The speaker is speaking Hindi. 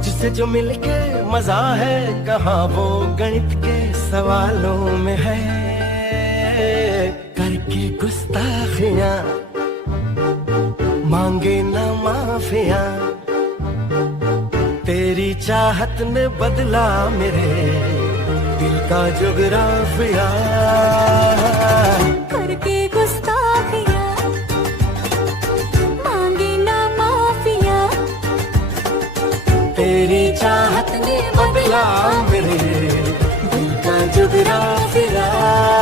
तुझसे जो मिलके मजा है कहाँ वो गणित के सवालों में है। करके गुस्ताखियां मांगे ना माफिया, तेरी चाहत ने बदला मेरे दिल का जुगराफिया। करके गुस्ताखियां मांगे ना माफिया, तेरी चाहत ने बदला मेरे दिल का जुगराफिया।